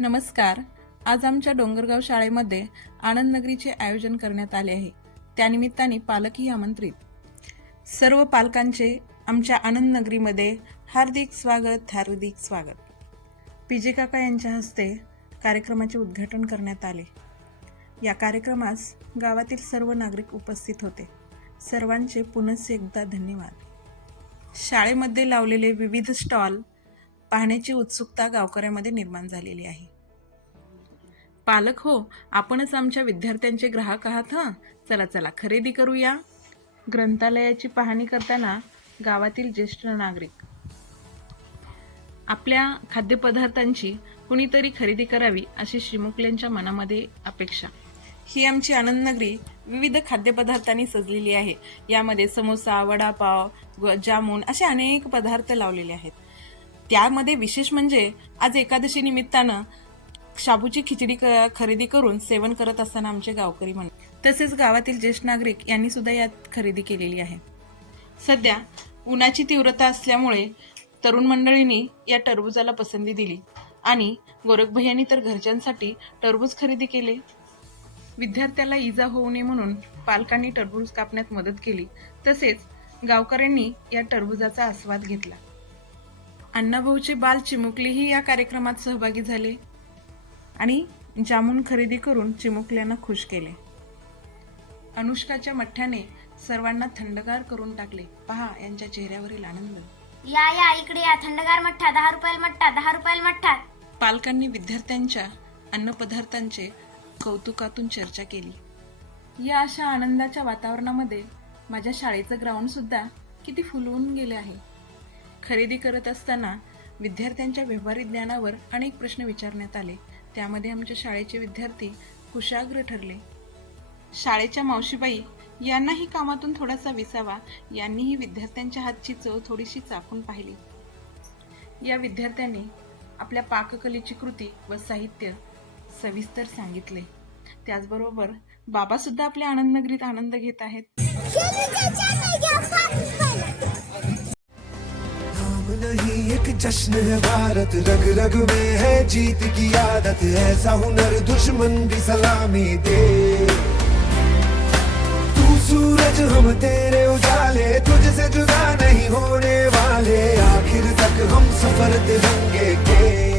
नमस्कार. आज आमच्या डोंगरगाव शाळेमध्ये आनंद नगरीचे आयोजन करण्यात आले आहे. त्यानिमित्ताने पालकही आमंत्रित. सर्व पालकांचे आमच्या आनंद नगरीमध्ये हार्दिक स्वागत. पीजे काका यांच्या हस्ते कार्यक्रमाचे उद्घाटन करण्यात आले. या कार्यक्रमास गावातील सर्व नागरिक उपस्थित होते. सर्वांचे पुनश्च एकदा धन्यवाद. शाळेमध्ये लावलेले विविध स्टॉल पाहण्याची उत्सुकता गावकऱ्यांमध्ये निर्माण झालेली आहे. पालक हो, आपणच आमच्या विद्यार्थ्यांचे ग्राहक आहात. चला खरेदी करूया. ग्रंथालयाची पाहणी करताना गावातील ज्येष्ठ नागरिक. आपल्या खाद्यपदार्थांची कुणीतरी खरेदी करावी अशी चिमुकल्यांच्या मनामध्ये अपेक्षा. ही आमची आनंद नगरी विविध खाद्यपदार्थांनी सजलेली आहे. यामध्ये समोसा, वडापाव, जामून असे अनेक पदार्थ लावलेले आहेत. त्यामध्ये विशेष म्हणजे आज एकादशी निमित्तानं शाबूची खिचडी खरेदी करून सेवन करत असताना आमचे गावकरी तसेच गावातील ज्येष्ठ नागरिक यांनी सुद्धा यात खरेदी केलेली आहे. सध्या उन्हाची तीव्रता असल्यामुळे तरुण मंडळींनी या टरबूजाला पसंती दिली आणि गोरख भैयांनी तर घरच्यांसाठी टरबूज खरेदी केले. विद्यार्थ्याला इजा होऊ नये म्हणून पालकांनी टरबूज कापण्यात मदत केली. तसेच गावकऱ्यांनी या टरबूजाचा आस्वाद घेतला. अण्णाभाऊचे बाल चिमुकलीही या कार्यक्रमात सहभागी झाले आणि जामून खरेदी करून चिमुकल्यांना खुश केले. अनुष्काच्या मठ्ठ्याने सर्वांना थंडगार करून टाकले. पहा यांच्या चेहऱ्यावरील आनंद. या इकडे या. थंडगार मठ्ठा 10 रुपयाला मठ्ठा, 10 रुपयाला मठ्ठा. पालकांनी विद्यार्थ्यांच्या अन्नपदार्थांचे कौतुकातून चर्चा केली. या अशा आनंदाच्या वातावरणामध्ये माझ्या शाळेचं ग्राउंड सुद्धा किती फुलवून गेले आहे. खरेदी करत असताना विद्यार्थ्यांच्या व्यवहारिक ज्ञानावर अनेक प्रश्न विचारण्यात आले. त्यामध्ये आमच्या शाळेचे विद्यार्थी कुशाग्र ठरले. शाळेच्या मावशीबाई यांनाही कामातून थोडासा विसावा. यांनीही विद्यार्थ्यांच्या हातची चव थोडीशी चाखून पाहिली. या विद्यार्थ्यांनी आपल्या पाककलेची कृती व साहित्य सविस्तर सांगितले. त्याचबरोबर बाबा सुद्धा आपल्या आनंद नगरीत आनंद घेत आहेत. नहीं एक जश्न है भारत, रग रग में है जीत की आदत, ऐसा हुनर दुश्मन भी सलामी दे. तू सूरज हम तेरे उजाले, तुझसे जुदा नहीं होने वाले, आखिर तक हम सफर तिरंगे के.